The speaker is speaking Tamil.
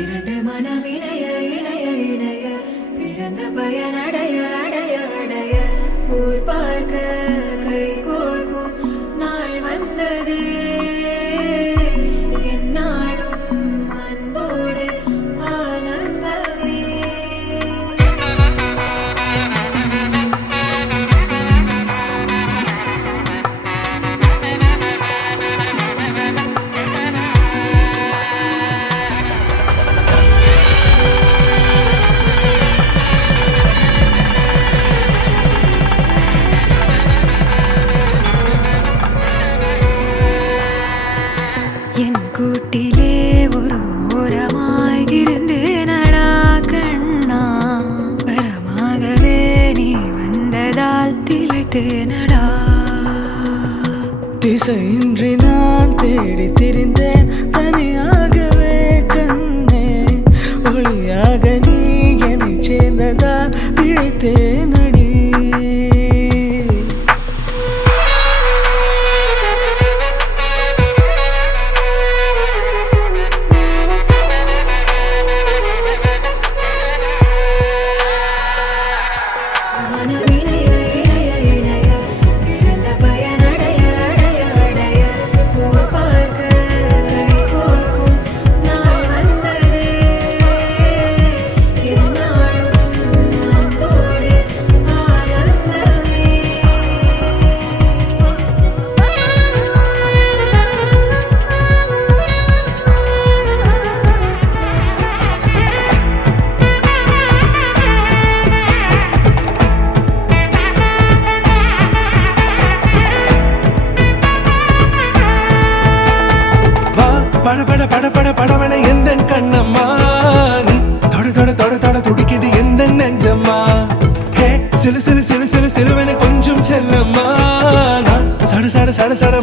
இரண்டு மனம் இணைய இணைய இணைய பிறந்த பயன் அடைய அடைய அடைய ஊர் பார்க்க கை கோர்க்கும் நாள் வந்தது என்னாலும் அன்போடு ஆனந்தமே. என் கூட்டிலே ஒரு ஓரமாய் இருந்தேனடா கண்ணா, வரமாகவே நீ வந்ததால் திளைத்தேனடா. திசையின்றி நான் தேடி திரிந்தேன் தனியாகவே கண்ணே, ஒளியாக நீ என்னை சேர்ந்ததால் பிழைத்தேனடி. பட பட பட பட படவன எந்த கண்ணம்மா, நீ தொட தொட தொட தொட துடிக்குது எந்த நெஞ்சம்மா. ஹே சிலு சிலு சிலு சிலு சிலுவன கொஞ்சம் செல்லம்மா, நான் சட சட சட சட